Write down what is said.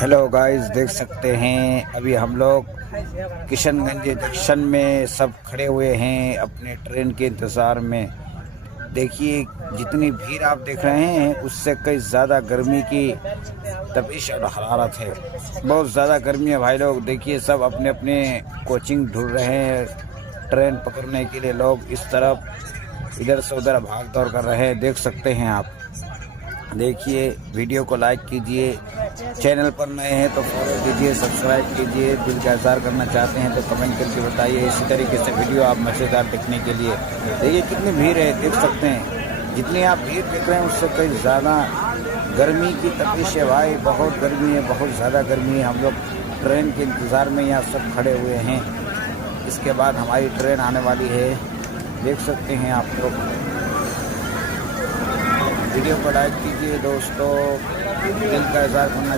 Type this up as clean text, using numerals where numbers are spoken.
Hello guys, देख सकते हैं अभी हम लोग किशनगंज जंक्शन में सब खड़े हुए हैं अपने ट्रेन के इंतज़ार में। देखिए जितनी भीड़ आप देख रहे हैं उससे कई ज़्यादा गर्मी की तपिश और हरारत है। बहुत ज़्यादा गर्मी है भाई लोग। देखिए सब अपने अपने कोचिंग ढूंढ रहे हैं ट्रेन पकड़ने के लिए। लोग इस तरफ इधर से उधर भाग दौड़ कर रहे हैं, देख सकते हैं आप। देखिए वीडियो को लाइक कीजिए, चैनल पर नए हैं तो फॉलो कीजिए, सब्सक्राइब कीजिए। दिल का इज़हार करना चाहते हैं तो कमेंट करके बताइए। इसी तरीके से वीडियो आप मज़ेदार देखने के लिए। देखिए कितनी भीड़ है, देख सकते हैं। जितनी आप भीड़ देख रहे हैं उससे कई ज़्यादा गर्मी की तपिश है भाई। बहुत गर्मी है, बहुत ज़्यादा गर्मी है। हम लोग ट्रेन के इंतज़ार में यहाँ सब खड़े हुए हैं। इसके बाद हमारी ट्रेन आने वाली है, देख सकते हैं आप लोग। वीडियो को लाइक कीजिए दोस्तों, दिल का इज़हार करना